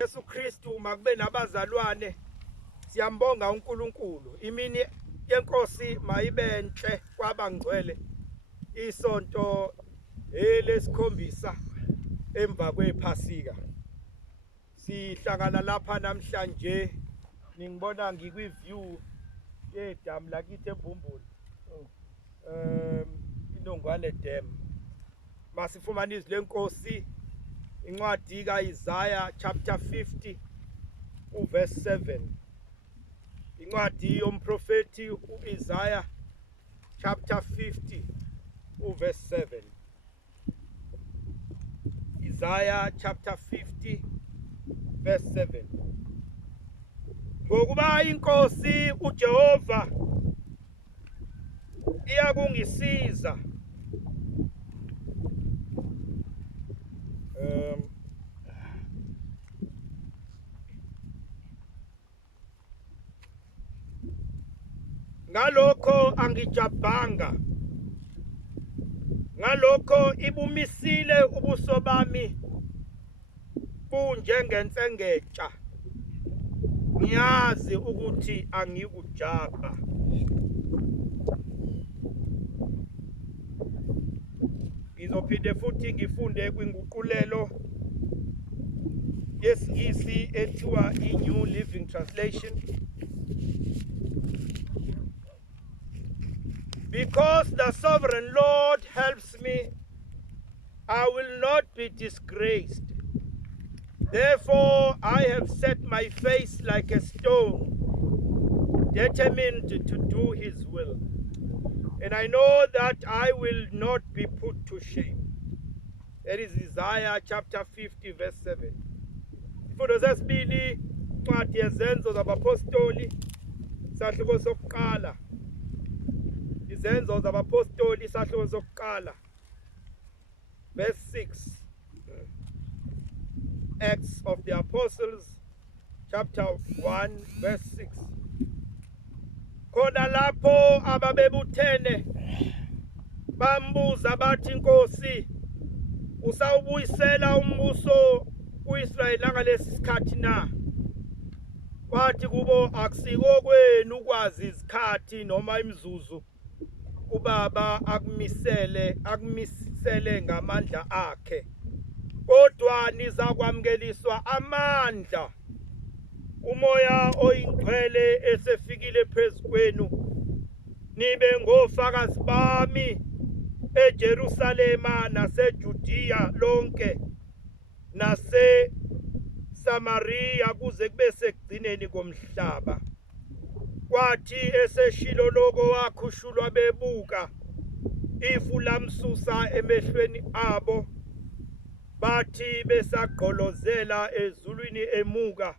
Yesu Kristu makube nabazalwane siyambonga uNkulunkulu imini yenkosi mayibenhle kwabangcwele isonto elesikhombisa emva kwephasika sihlangana lapha namhlanje ningibona ngikwi-view yedamu lakithi eMbumbulu iNongwane Dam masifumana izwi lenkosi incwadi kaIsaiah chapter 50 verse 7 incwadi yomprofeti uIsaiah chapter 50 verse 7 Isaiah chapter 50 verse 7 ngokuba inkosi uJehova iyakungisiza ngalokho angijabhanga ngalokho ibumisile ubuso bami bunjengensengetsha ngiyazi ukuthi angikujabha ngizophinde futhi ngifunde kwinguqulelo yesingisi ethiwa iNew Living Translation. Because the sovereign Lord helps me, I will not be disgraced. Therefore, I have set my face like a stone, determined to do his will. And I know that I will not be put to shame. That is Isaiah chapter 50 verse 7. Ifundo sesibili incwadi yezenzo zabapostoli isahluko sokuqala. Izenzo zabapostoli isahluko sokuqala verse 6. Acts of the Apostles chapter 1 verse 6. Khona lapho ababebuthene bambuza bathi inkosi usawubuyisela umbuso uIsrayeli ngalesi sikhathi na? Wathi kubo akusiko kwenu ukwazi isikhathi noma imizuzu ubaba akumisele ngamandla akhe, kodwa nizakwamukeliswa amandla umoya oyingcwele esefikile phezu kwenu, nibe ngofakazi bami eJerusalema naseJudiya lonke naseSamariya kuze kube sekugcineni komhlaba. Kwathi eseshilo lokho wakhushulwa bebuka ifu lamsusa emehlweni abo, bathi besagqolozela ezulwini emuka,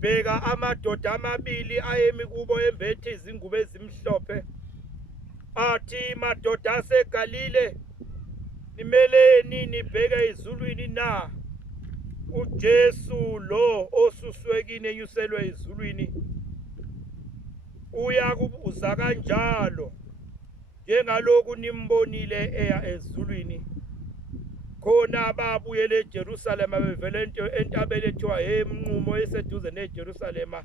bheka amadoda amabili ayemi kubo embethe izingubo ezimhlophe, athi madoda aseGalile, nimeleni nibheke ezulwini na? uJesu lo osuswe kini enyuselwe ezulwini uyakubuza kanjalo njengaloku nimbonile eya ezulwini. Khona babuyele eJerusalema bevele entabeni ethiwa emnqumo eseduze neJerusalema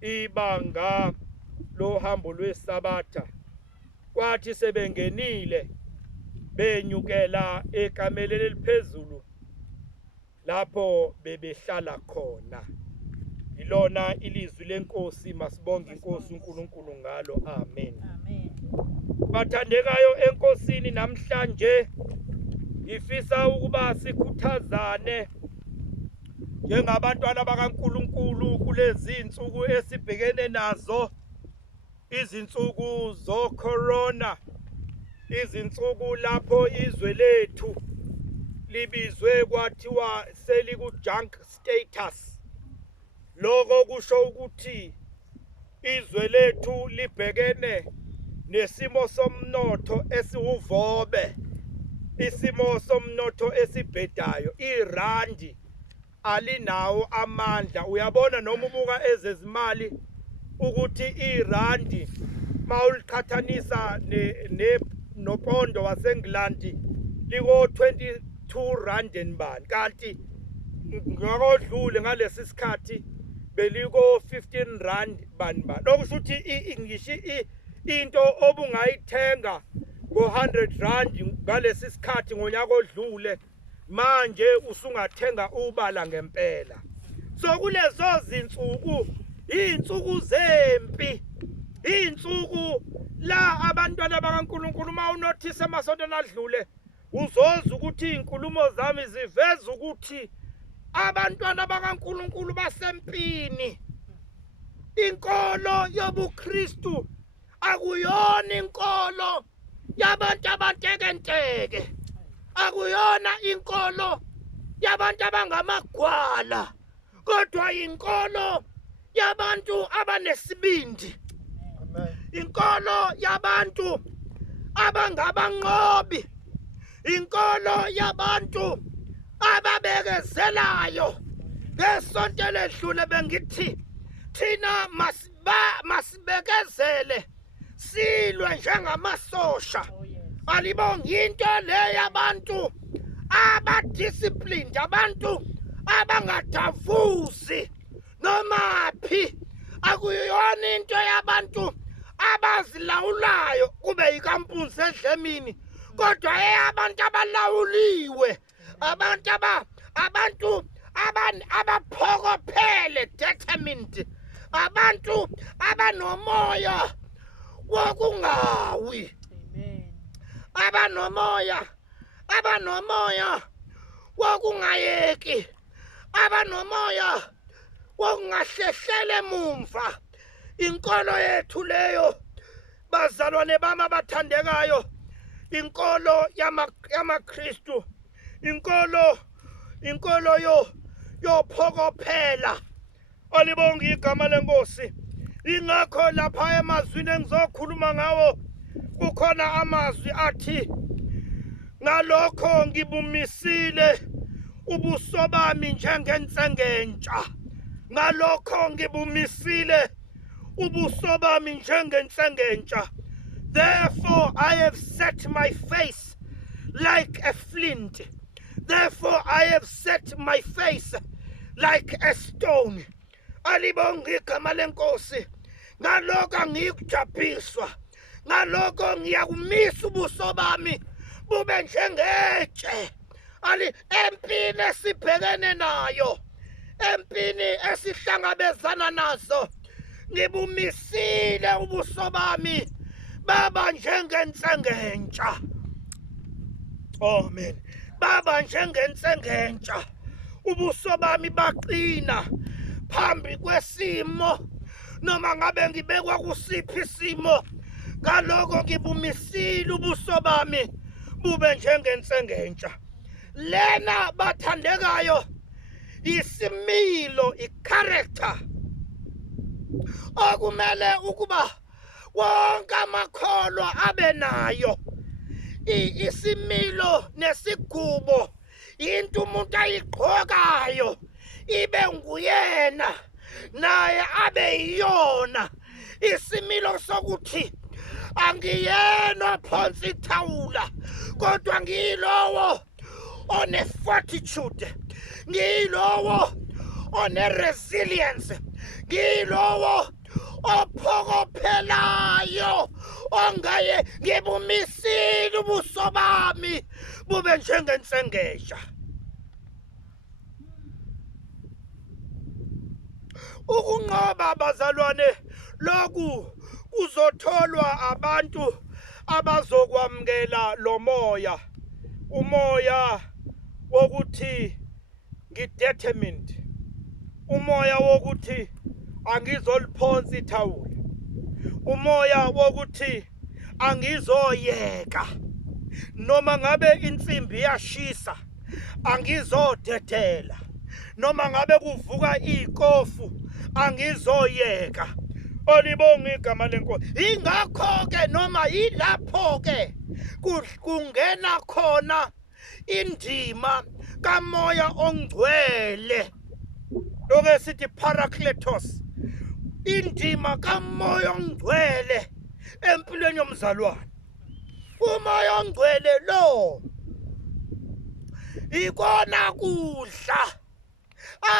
ibanga lohambo lwesabatha. Kwathi sebengenile benyukela ekameleni eliphezulu lapho bebehlala khona. Ilona ilizwi lenkosi, masibonge inkosi uNkulunkulu ngalo. Amen. Amen. Bathandekayo enkosini namhlanje ngifisa ukuba sikhuthazane njengabantwana bakaNkulunkulu kulezi insuku esibhekene nazo, izinsuku zo-corona, izinsuku lapho izwe lethu libizwe kwathiwa seliku-junk status. Lokho kusho ukuthi izwe lethu libhekene nesimo somnotho esiwuvobe, isimo somnotho esibhedayo. IRandi alinawo amandla. Uyabona noma ubuka ezezimali ukuthi iRandi mawuliqhathanisa nopondo waseNgilandi liko 22 rand and bani, kanti ngakodlule ngalesi sikhathi beliko 15 rand bani okusho ukuthi ngisho into obungayithenga ngo100 rand ngalesi sikhathi ngonyaka odlule manje usungathenga ubala ngempela. So kulezo zinsuku insuku zempi, insuku la abantwana bakaNkulunkulu mawunothisa emasontweni adlule uzoza ukuthi inkulumo zami ziveza ukuthi abantwana bakaNkulunkulu basempini. Inkolo yobuKristu akuyona inkolo yabantu abantekenteke, akuyona inkolo yabantu abangamagwala, kodwa inkolo yabantu abanesibindi. Inkolo yabantu abangabanqobi, inkolo yabantu ababekezelayo. Ngesonto ledlule bengithi thina masibekezele silwe njengamasosha. Alibonga into le yabantu abadisciplined, abantu abangadavuzi noma phi. Akuyona into yabantu abazilawulayo kube ikampunzi edlemini, kodwa eyabantu abalawuliwe, abantu abaphokophele, determined, abantu abanomoya wokungawi, abanomoya wokungayeki, abanomoya wokungahlehlele emumva. Inkolo yethu leyo bazalwane bami abathandekayo, inkolo yamaKristu, inkolo yophokophela. Alibonga igama lenkosi. Ingakho lapha emazwini engizokhuluma ngawo kukhona amazwi athi, ngalokho ngibumisile ubuso bami njengensengetsha. Ngalokho ngibumisile ubuso bami njengensengetsha. Therefore I have set my face like a flint. Therefore I have set my face like a stone. Alibonga igama lenkosi. Ngalokho ngiyikujapiswa, ngalokho ngiyakumisa ubuso bami bube njengetshe. Empini esibhekene nayo, empini esihlangabezana nazo, ngibumisile ubuso bami baba njengensengetsha. Amen. Baba njengensengetsha. Ubuso bami baqina phambi kwesimo, noma ngabe ngibekwa kusiphi isimo. Ngalokho ngibumisile ubuso bami bube njengensengetsha. Lena bathandekayo isimilo, i-character okumele ukuba wonke amakholwa abe nayo. Isimilo nesigubo into umuntu ayigqokayo ibe nguyena naye abe yiyona. Isimilo sokuthi angiyena phonsi ithawula, kodwa ngiyilowo one-fortitude, ngiyilowo one-resilience, ngiyilowo ophokophelayo, ongaye ngibumisile ubuso bami bube njengensengetsha. Ukunqoba bazalwane lokhu kuzotholwa abantu abazokwamukela lo moya, umoya wokuthi ngidetermined, umoya wokuthi angizoliphonsa ithawula, umoya wokuthi angizoyeka noma ngabe insimbi iyashisa, angizodedela noma ngabe kuvuka ikofu, angizoyeka. Olibonga igama lenkosi. Ingakho ke noma yilapho ke kungena khona indima kamoya ongcwele, loke sithi parakletos, indima kamoya ongcwele empilweni yomzalwane. Umoya ongcwele lo ikona kudla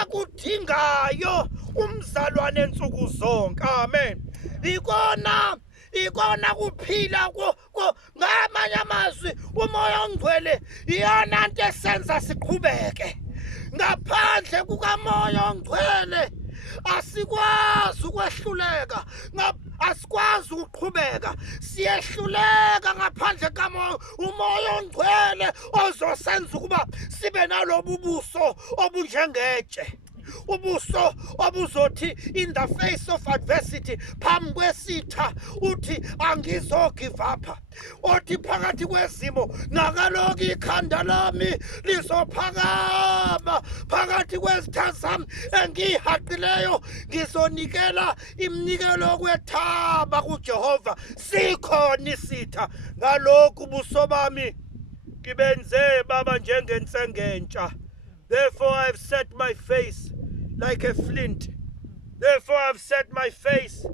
akudingayo umzalwane ensuku zonke. Amen. Ikona kuphila ngamanye amazwi umoya ongcwele iyona nto esenza siqhubeke. Ngaphandle kukamoya ongcwele asikwazi ukwehluleka, asikwazi ukuqhubeka, siyehluleka ngaphandle umoya ongcwele ozosenza ukuba sibe nalobu buso obunjengetshe. Ubuso obuzothi in the face of adversity, phambi kwesitha uthi angizo give up. Othi phakathi kwezimo nakaloku ikhanda lami lizophakama, phakathi kwezitha zami engiyihaqileyo ngizonikela iminikelo kwethaba kuJehova. Sikhona isitha ngalokhu ubuso bami ngibenze baba njengensengentsha. Therefore I've set my face like a flint. Therefore I've set my face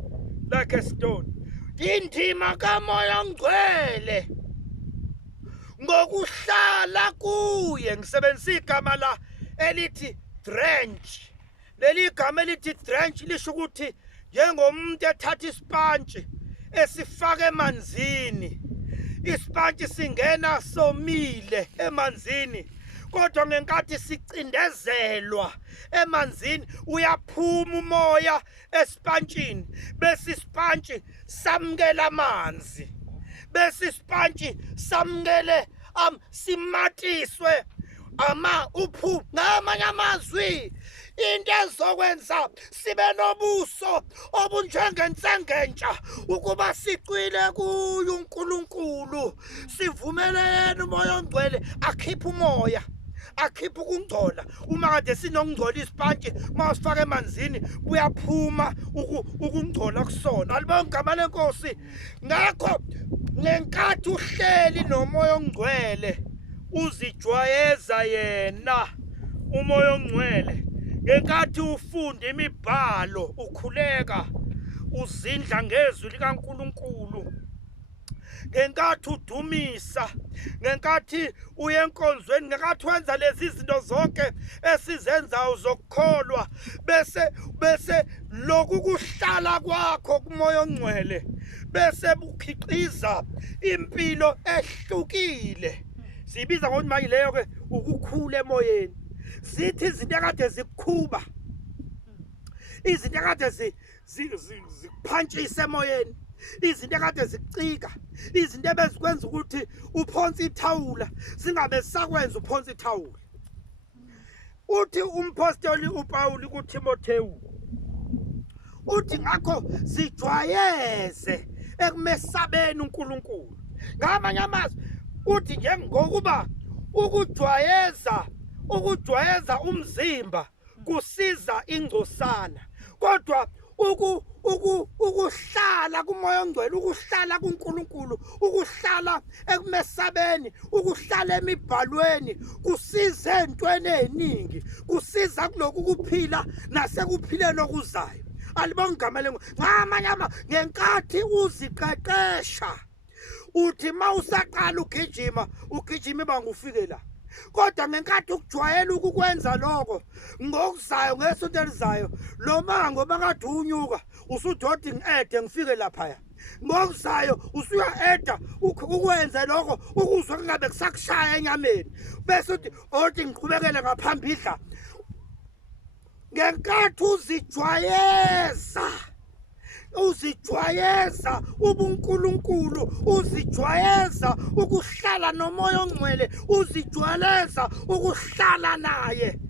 like a stone. Indima kamoya ongcwele ngokuhlala kuye, ngisebenzisa igama la elithi drench. Leli gama elithi drench lisho ukuthi njengomuntu ethatha isipantshi esifaka emanzini. Isipantshi singena somile emanzini, kodwa ngenkathi sicindezelwa emanzini uyaphuma umoya esipantshini, bese isipantshi samukela amanzi, bese isipantshi samukele simatiswe ngamanye amazwi into ezokwenza sibe nobuso obunjengensengentsha ukuba sicwile kuye uNkulunkulu. Sivumele yena umoya ongcwele akhiphe umoya, akhiphe ukungcola. Uma kade sinokungcola isipantshi masifaka emanzini buyaphuma ukungcola kusona. Alibonke igama lenkosi. Ngakho ngenkathi uhleli nomoya ongcwele uzijwayeza yena umoya ongcwele, ngenkathi ufunda imibhalo ukhuleka uzindla ngezwi likaNkulunkulu, ngenkathi udumisa, ngenkathi uye enkonzweni, ngenkathi wenza lezi zinto zonke esizenzayo zokukholwa, bese lokhu kuhlala kwakho kumoya ongcwele bese bukhiqiza impilo ehlukile. Sibiza ngokuthi manje leyo ke ukukhula emoyeni. Zithi izinto ekade zikukhuba, izinto ekade zikuphantshisa emoyeni, izinto ekade zikucika, izinto ebezikwenza ukuthi uphonse ithawula zingabe sakwenza uphonse ithawula. Uthi umpostoli uPawuli kuTimotheyu uthi ngakho zijwayeze ekumesabeni uNkulunkulu. Ngamanye amazwi uthi njengokuba ukujwayeza umzimba kusiza ingcosana, kodwa ukuhlala kumoya ongcwele, ukuhlala kuNkulunkulu, ukuhlala ekumesabeni, ukuhlala emibhalweni kusiza entweni eziningi, kusiza kulokhu kuphila nasekuphileni okuzayo. Alibonke igama lenkosi. Ngamanye amazwi ngenkathi uziqeqesha uthi mawusaqala ugijima banga ufike la, kodwa ngenkathi ukujwayela ukukwenza lokho ngokuzayo ngesonto elizayo lo mango bakade unyuka usudodi ngiede ngifike lapha, ngokuzayo usuya-eda ukwenze lokho ukuzwa kungabe kusakushaya enyameni, bese uthi othi ngiqhubekele ngaphambidla. Ngenkathi uzijwayeza ubuNkulunkulu, uzijwayeza ukuhlala nomoya ongcwele, uzijwayeza ukuhlala naye,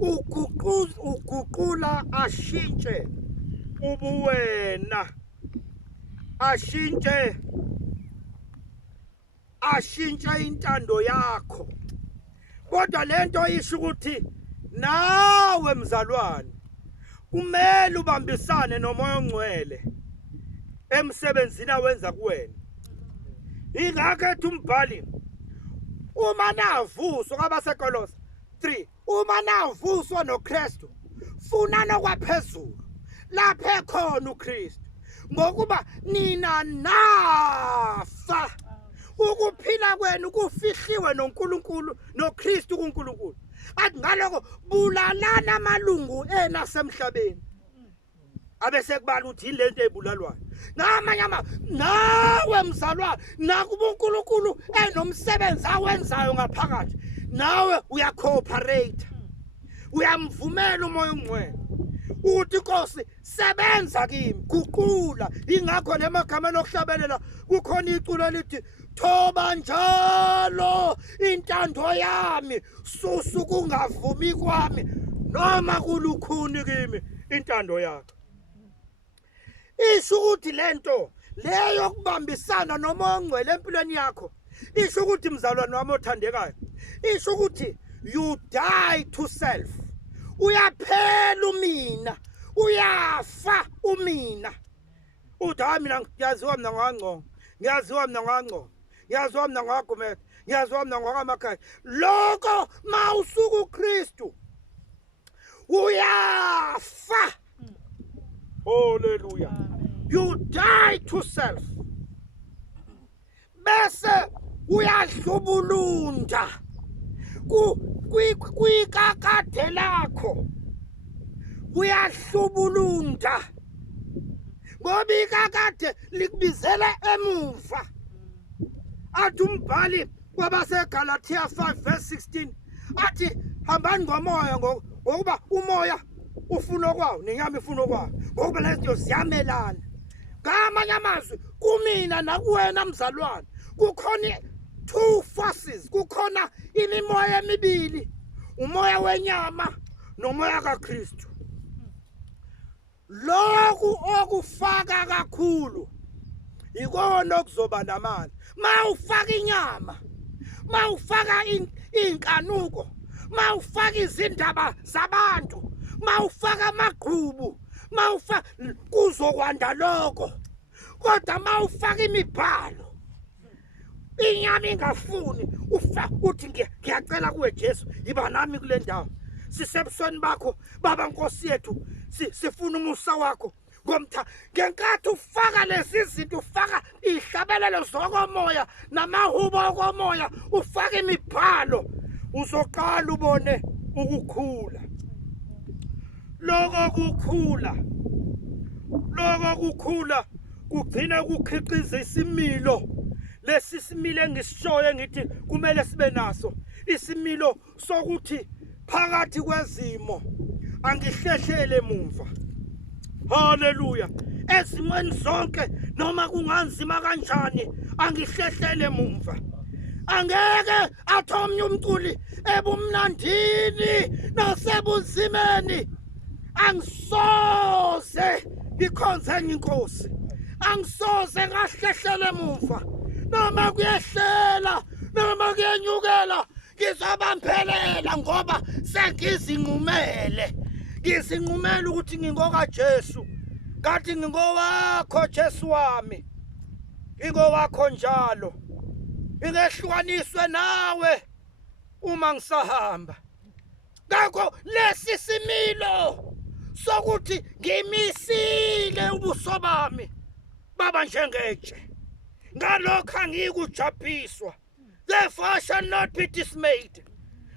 uguqula ashintshe ubuwena, ashintshe intando yakho. Kodwa lento isho ukuthi nawe mzalwane kumele ubambisane nomoya ongcwele emsebenzini awenza kuwena. Ingakho ethi umbhali uma navuswa kwabaseKolose 3, uma navuswa noKristu funa nokwaphezulu lapho ekhona uKristu, ngokuba nina nafa ukuphila kwenu kufihliwe noNkulunkulu, noKristu kuNkulunkulu. athi ngaloko bulalana amalungu enasemhlabeni abese kubala ukuthi ilento ebulalwayo namanyama nawe mzalwa nakuba uNkulunkulu enomsebenzi awenzayo ngaphakathi nawe uyacooperate uyamvumela umoya ongcwele uthi Nkosi sebenza kimi guqula ingakho lemagameni okuhlabelela kukhona iculo lithi thoba njalo intando yami susu kungavumi kwami noma kulukhuni kimi intando yakho isho ukuthi lento leyo kubambisana nomoya ongcwele empilweni yakho isho ukuthi mzalwane wami othandekayo isho ukuthi you die to self uyaphela umina uyafa umina uthi mina ngiyaziwa mina ngwangqongo ngiyaziwa mina ngwangqongo ngiyaziwa mina ngwagumela ngiyaziwa mina ngwamakhaya lokho mawusuka uKristu uyafa. Hallelujah. You die to self. Bese uyadlubulunda kwikakade lakho uyahlubulunda ngoba ikakade likubizela emuva athi umbhali kwabaseGalatia 5 verse 16 athi hambani ngomoya ngokuba umoya ufuna okwawo nenyama ifuna okwawo ngoba lezinto ziyamelana ngamanye amazwi kumina nakuwena mzalwane kukhona two forces kukhona imimoya emibili umoya wenyama nomoya kaKristu lokhu okufaka kakhulu ikona okuzoba namali mawufaka inyama mawufaka inkanuko mawufaka izindaba zabantu mawufaka amagqubu mawufaka kuzokwanda lokho kodwa mawufaka imibhalo inyama ingafuni uthi ngiyacela kuwe Jesu yiba nami kule ndawo sisebusweni bakho baba Nkosi yethu sifuna umusa wakho ngomtha ngenkathi ufaka lezi zinto ufaka ihlabelelo zokomoya namahubo okomoya ufaka imibhalo uzoqala ubone ukukhula lokho kukhula kugcina kukhiqiza isimilo lesi similo engisishoyo ngithi kumele sibe naso isimilo sokuthi phakathi kwezimo angihlehlele emuva. Hallelujah. Ezimweni zonke noma kunganzima kanjani angihlehlele emuva. Angeke athomnye umculi ebumnandini nasebunzimeni angisoze ngikhonze inkosi angisoze ngahlehlele emuva noma kuyehlela noma kuyenyukela ngizobampelela ngoba sengizinqumele ukuthi ngingoka Jesu ngathi ngingowakho Jesu wami ngingowakho njalo ngehlukaniswe nawe uma ngisahamba ngakho lesi similo sokuthi ngimisile ubuso bami baba njengetshe ngalokho angikujapiswa therefore I shall not be dismayed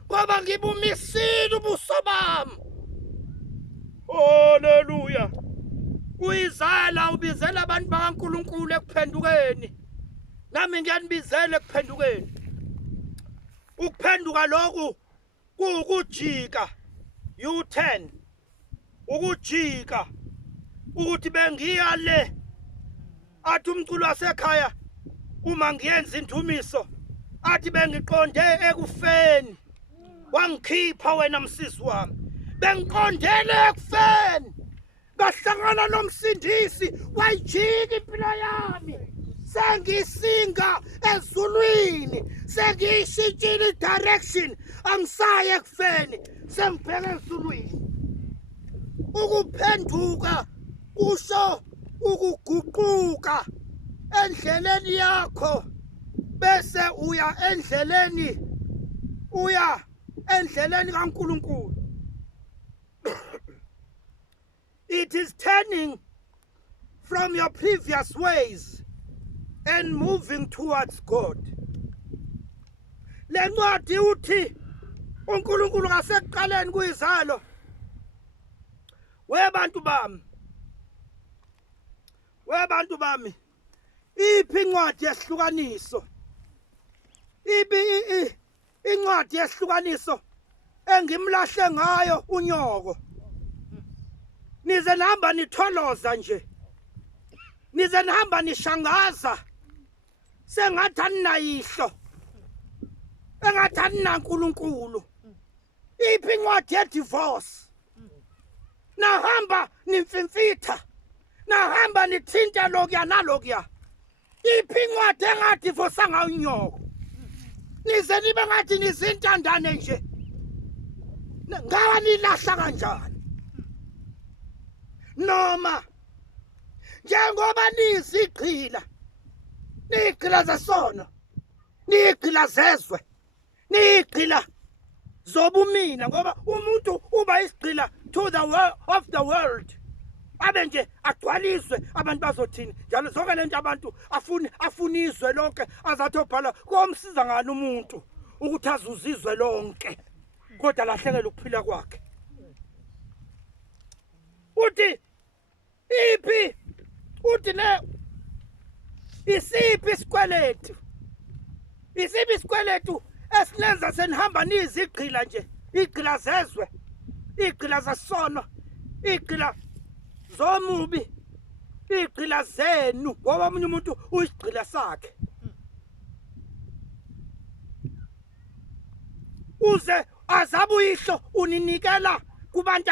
ngoba ngibumisile ubuso bami. Hallelujah. Uyizala ubizela abantu bakaNkulunkulu ekuphendukeni nami ngiyanibizela ekuphendukeni ukuphenduka lokhu ukujika U10 ukujika ukuthi bengiya le athi umculo wasekhaya uma ngiyenza indumiso athi bengiqonde ekufeni wangikhipha wena msisi wami bengiqondele ekufeni ngahlangana nomsindisi wayijika impilo yami sengisinga ezulwini sengishintshile direction angisaye ekufeni sengibheka ezulwini. Ukuphenduka kusho ukuguquka endleleni yakho bese uya endleleni kaNkulunkulu. It is turning from your previous ways and moving towards God. Lencwadi uthi uNkulunkulu ngasekuqaleni kuyizalo webantu bami iphi incwadi yesihlukaniso incwadi yesihlukaniso engimlahle ngayo unyoko nize nihamba nitholoza nje nize nihamba nishangaza sengathi aninayihlo engathi aninankulunkulu iphi incwadi yedivorce nahamba nimfimfitha nahamba nithinta lokuya nalokuya iphi incwadi engadivosa ngayo unyoko nize nibe ngathi nizintandane nje ngawa nilahla kanjani noma njengoba niziqhila niqhila zasono niqhila zezwe niqhila zobumina ngoba umuntu uba isiqhila to the world of the world abe nje agcwaliswe abantu bazothini njalo zonke lento abantu afunizwe lonke azathi obhala komsiza ngani umuntu ukuthi azuzizwe lonke kodwa lahlekelwe ukuphila kwakhe uthi iphi uthi ne isiphi isikweletu esilenza senihamba niziqhila nje iqhila zezwe iqhila zasono iqhila zomubi iqhila zenu ngoba omunye umuntu uyiqhila sakhe uze azabuyihlo uninikela kubantu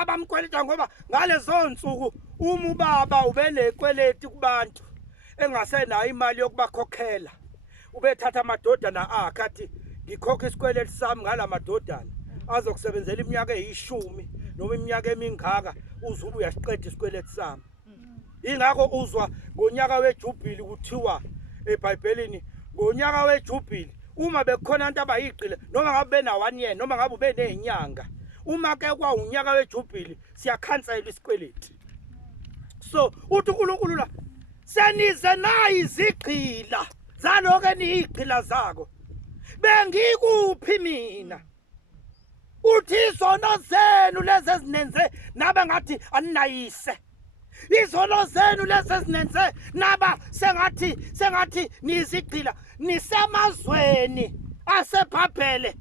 abamkweleta ngoba ngalezo nsuku uma ubaba ubelekweleti kubantu engasenayo imali yokubakhokhela ubethatha amadodana akhe athi ngikhokha isikweleti sami ngalamadodana azokusebenzela iminyaka e10 noma iminyaka emingaka uzuba uyasiqeda isikweleti sami ingakho uzwa ngonyaka wejubhili kuthiwa eBhayibhelini ngonyaka wejubhili uma bekhona abantu abayiqile noma ngabe bena 1 year noma ngabe benezinyanga uma ke kwa unyaka wejubhili siyakhansela isikweleti so uthi uNkulunkulu la senize nayi iziqhila zaloke niyiqhila zako bengikuphi mina uthi izono zenu lezi ezinenze naba ngathi aninayise izono zenu lezi ezinenze naba sengathi niziqhila nisemazweni aseBhabhele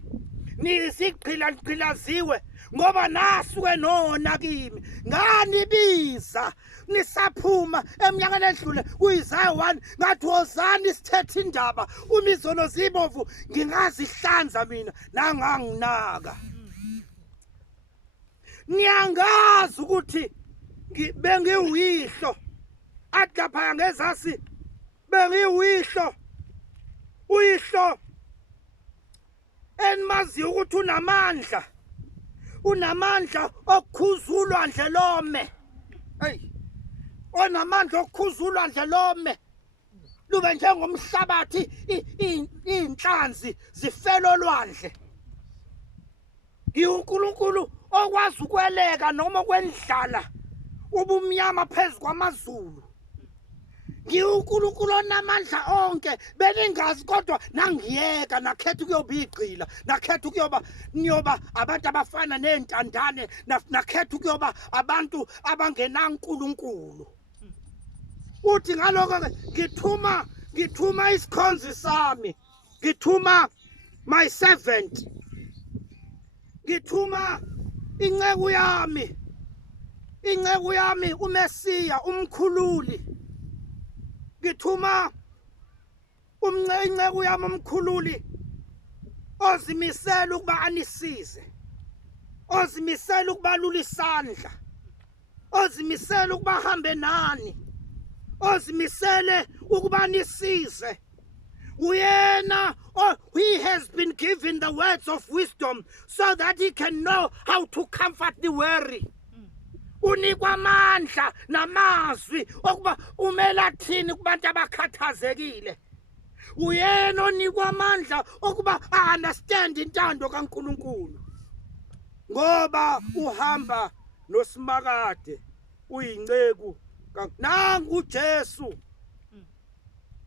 niziqhilaziwe ngoba nasuke nona kimi nganibiza nisaphuma eminyakeni edlule kuyiZaya 1 ngathi wozani sithethe indaba umizono zibovu ngingazihlanza mina nanganginaka niyangazi ukuthi bengiwihlo athi lapha ngezasi bengiwihlo uyihlo enmazi ukuthi unamandla okukhuzulwa nje lome hey onamandla okukhuzulwa nje lome lube njengomhlabathi inhlanzi zifela olwandle ngiuNkulunkulu okwazi ukweleka noma kwendlala ubumnyama phezulu kwamazulu ngiuNkulunkulu onamandla onke beningazi kodwa nangiyeka nakhetha ukuyoba iqhila nakhetha ukuyoba niyoba abantu abafana nezintandane nakhetha ukuyoba abantu abangenankulunkulu uthi ngaloko ngithuma isikhonzi sami ngithuma my servant ngithuma inceku yami uMesiya umkhululi ngithuma inceku yami umkhululi ozimisela ukuba anisize ozimisela ukubalula isandla ozimisela ukuba hambe nani ozimisele ukuba nisize uyena he has been given the words of wisdom so that he can know how to comfort the weary unikwa amandla namazwi okuba umela thini kubantu abakhathazekile uyena onikwa amandla okuba understand intando kaNkulunkulu ngoba uhamba noSimakade uyinceku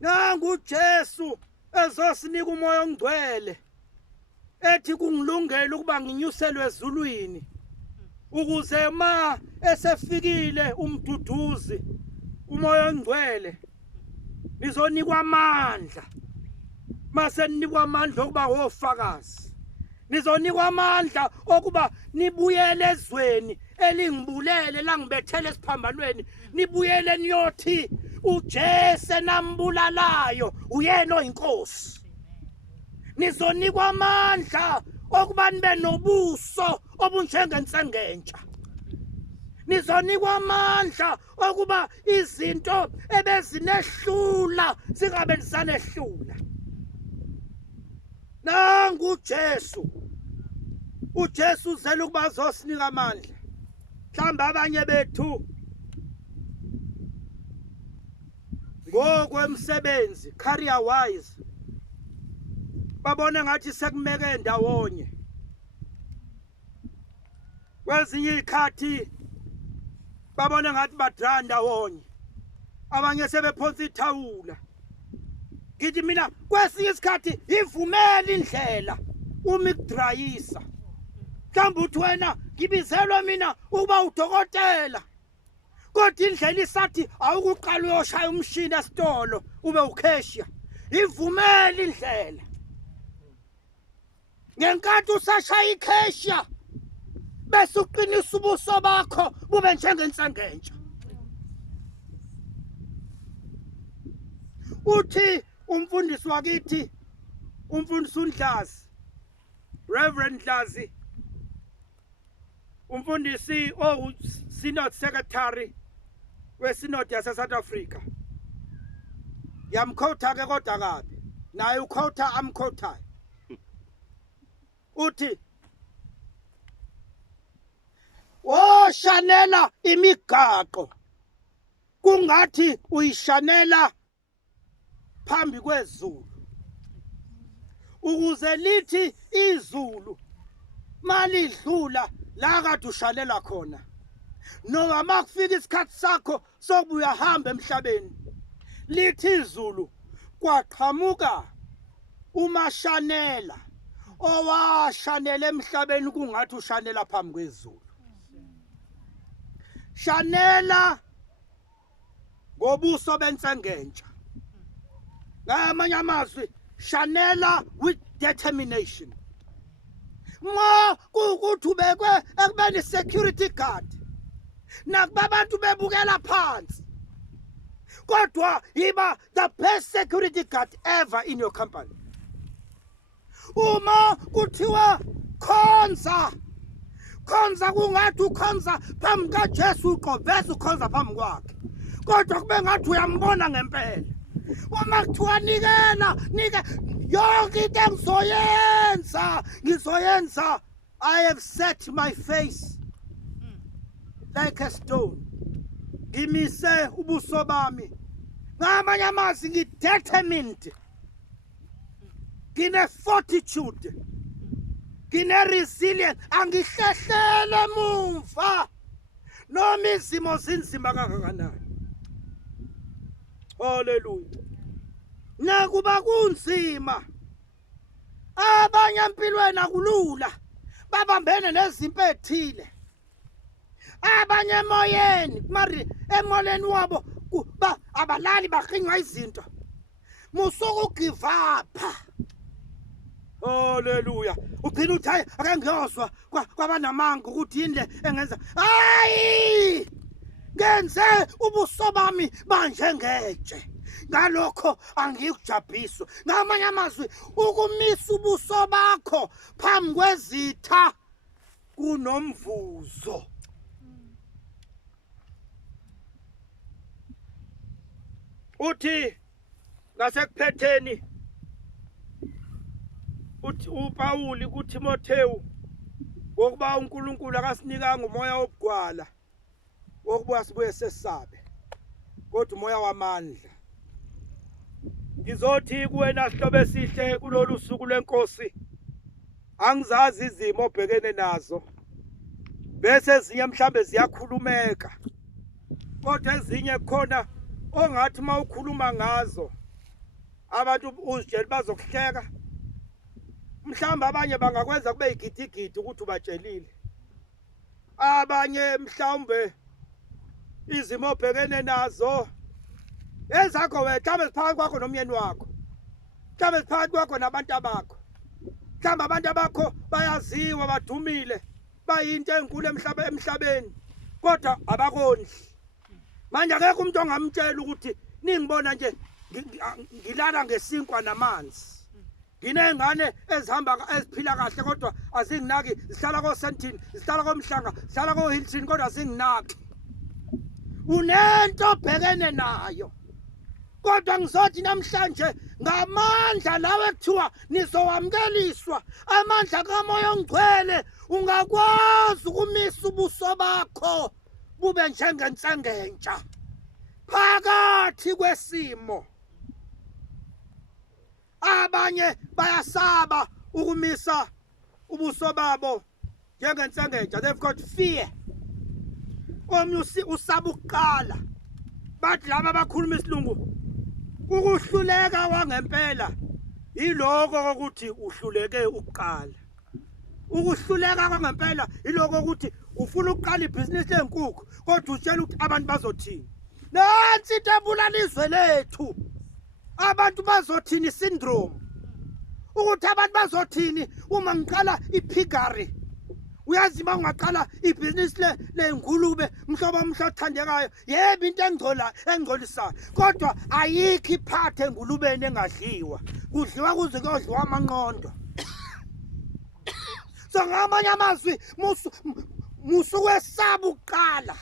nangu Jesu ezosinika umoya ongcwele ethi kungilungela ukuba nginyuselwe ezulwini ukuze ma esefikile umduduzi umoya ongcwele nizonikwa amandla mase ninikwa amandla okuba ofakazi nizonikwa amandla okuba nibuyele ezweni elingibulele la ngibethele esiphambanweni nibuyele niyothi uJesu nambulalayo uyena oyinkosi nizonikwa amandla okuba nibe nobuso obunjengensengentsha nizonikwa amandla okuba izinto ebezinehlula zingabe zisanehlula nangu uJesu uzela ukuba azosinika amandla mhlawumbe abanye bethu ngokwemsebenzi career wise babone ngathi sekumeke ndawonye kwezinye izikhathi babone ngathi badra ndawonye abanye sebephonsa ithawula ngithi mina kwesinye isikhathi ivumela indlela uma ikudrayisa mhlawumbe uthi wena ngibizelwe mina ukuba udokotela kodwa indlela isathi awukuqala uyoshaya umshini esitolo ube ukheshiya ivumela indlela ngenkathi usashaya ikheshiya bese uqinisa ubuso bakho bube njengensengentsha uthi umfundisi wakithi umfundisi uNdlazi Reverend Ndlazi umfundisi synod secretary weSynod yase South Africa yamkhotha ke kodwa kabi naye ukhotha amkhothayo uthi shanela imigaqo kungathi uyishanela phambi kwezulu ukuze lithi izulu malidlula la kade ushalela khona noma makufika isikhathi sakho sokubuya hamba emhlabeni lithi izulu kwaqhamuka umashanela owashanela emhlabeni kungathi ushanela phambi kwezulu shanela ngobuso bensengentsha ngamanye amazwi shanela with determination ma kukuthi ubekwe ekubeni security guard nakuba abantu bebukela phansi kodwa yiba the best security guard ever in your company uma kuthiwa khonza kungathi ukhonza phambi kaJesu uqoveza ukhonza phambi kwakhe kodwa kube ngathi uyambona ngempela uma kuthiwa nikela yonke into ngizoyenza I have set my face like a stone ngimise ubuso bami ngamanye amazwi ngidetermined ngine fortitude ngine resilience angihlehlele mumva noma izimo zinzima kangakanani haleluya nakuba kunzima abanye empilweni akulula babambene nezimpi ezithile abanye emoyeni mari emoleni wabo abalali baqinywa izinto musuku give up haleluya ugcina uthi hayi ake ngiyozwa kwabanamanga ukuthi indle engenza hayi ngenze ubuso bami manje ngetshe ngalokho angikujabhiswa ngamanye amazwi ukumisa ubuso bakho phambi kwezitha kunomvuzo uthi ngasekupheteni uthi uPawuli kuTimotheyu ngokuba uNkulunkulu akasinikanga umoya wobugwala wokubuya sibuye sesabe kodwa umoya wamandla ngizothi kuwena sihlobo esihle kulolu suku lwenkosi angizazi izimo obhekene nazo bese ezinye mhlambe ziyakhulumeka kodwa ezinye khona ongathi mawukhuluma ngazo abantu uzitshela bazokuhleka mhlawumbe abanye bangakwenza kube igidigidi ukuthi ubatshelile, abanye mhlawumbe izimo obhekene nazo ezakho wena mhlawumbe siphakathi kwakho nomyeni wakho, mhlawumbe siphakathi kwakho nabantu abakho, mhlawumbe abantu abakho bayaziwa badumile bayinto enkulu emhlabeni kodwa abakondli. Manje akekho umuntu ongamtshela ukuthi ningibona nje ngilala ngesinkwa namanzi, nginengane ezihamba eziphila kahle kodwa azinginaki, zihlala koSentini, zihlala koMhlanga, zihlala koHilton kodwa azinginaki. Unento obhekene nayo, kodwa ngizothi namhlanje ngamandla lawe kuthiwa nizowamkeliswa, amandla kaMoya oNgcwele ungakwazi ukumisa ubuso bakho bube njengensengetsha phakathi kwesimo. Abanye bayasaba ukumisa ubuso babo njengensengetsha, they've got fear. Omnye usaba ukuqala, bathi laba abakhuluma isilungu ukuhluleka kwangempela yiloko ukuthi uhluleke ukuqala. Ukuhluleka kwangempela yiloko ukuthi ufuna ukuqala ibhizinisi lenkukhu kodwa utshela ukuthi abantu bazothini. Nansi into ebulala izwe lethu, abantu bazothini syndrome, ukuthi abantu bazothini uma ngiqala ipiggery. Uyazi uma ungaqala ibhizinisi lengulube mhlobo othandekayo, yebo into engcolisayo kodwa ayikho iphathe engulubeni engadliwa, kudliwa kuze kuyodliwa amanqondo. So ngamanye amazwi musukwesaba ukuqala,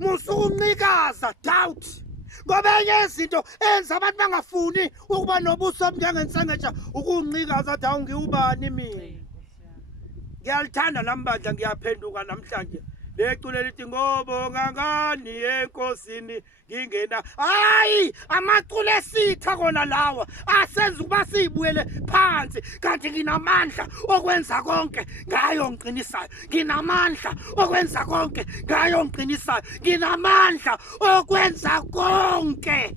musukuncikaza doubt, ngoba enye izinto enza abantu bangafuni ukuba nobuso njengensengetsha ukuncikaza athi awungiwubani mina. Ngiyalithanda nambandla, ngiyaphenduka namhlanje leculo lithi ngobonga ngani enkosini ngingena. Hayi, amaculo esitha kona lawa asenza ukuba sibuyele phansi, kanti nginamandla okwenza konke ngayo ngiqinisayo, nginamandla okwenza konke ngayo ngiqinisayo, nginamandla okwenza konke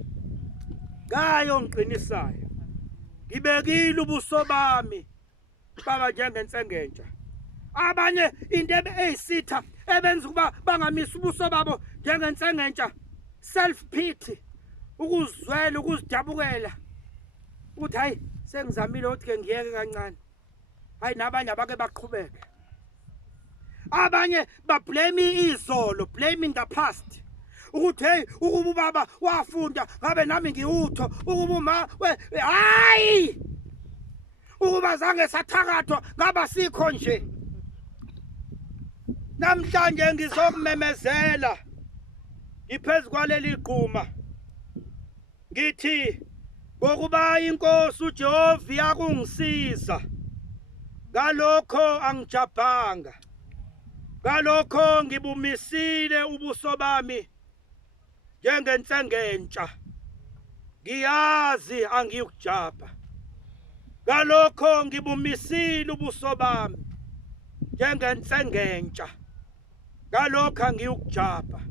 ngayo ngiqinisayo. Ngibekile ubuso bami baba njengensengetsha. Abanye into eyisitha ebenza ukuba bangamisa ubuso babo njengensengetsha, self pity, ukuzwela, ukuzidabukela, ukuthi hayi sengizamile ukuthi ke ngiyeke kancane, hayi nabanye abake baqhubeke. Abanye bablame izolo, blaming the past, ukuthi hey ukuba ubaba wafunda ngabe nami ngiwutho, ukuba uma hayi ukuba zange sathakathwa ngaba sikho nje. Namhlanje ngizokumemezela iphezu kwaleli gquma ngithi ngokuba inkosi uJehova yakungisiza, ngalokho angijabhanga, ngalokho ngibumisile ubuso bami njengensengetsha, ngiyazi angiyukujabha. Ngalokho ngibumisile ubuso bami njengensengetsha, ngalokho angiyukujabha.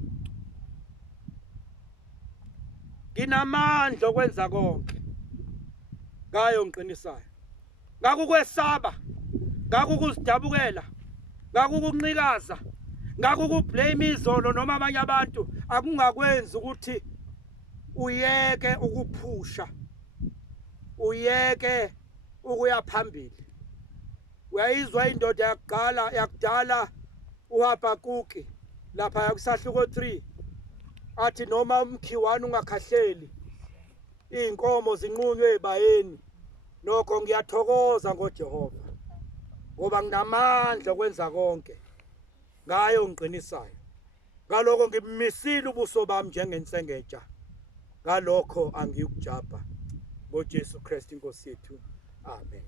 Nginamandla okwenza konke ngayo ngiqinisayo. Ngakukwesaba, ngakukuzidabukela, ngakukuncikaza, ngakukublame izolo noma abanye abantu, akungakwenzi ukuthi uyeke ukuphusha, uyeke ukuya phambili. Uyayizwa indoda yakudala uHabakuki lapha yakusahluko 3 athi noma umkhiwane ungakhahleli, inkomo zinqunywe ebayeni, nokho ngiyathokoza ngoJehova ngoba nginamandla okwenza konke ngayo ngiqinisayo. Ngalokho ngimisile ubuso bami njengensengetsha, ngalokho angiyukujabha ngoJesu Kristu inkosi yethu. Amen.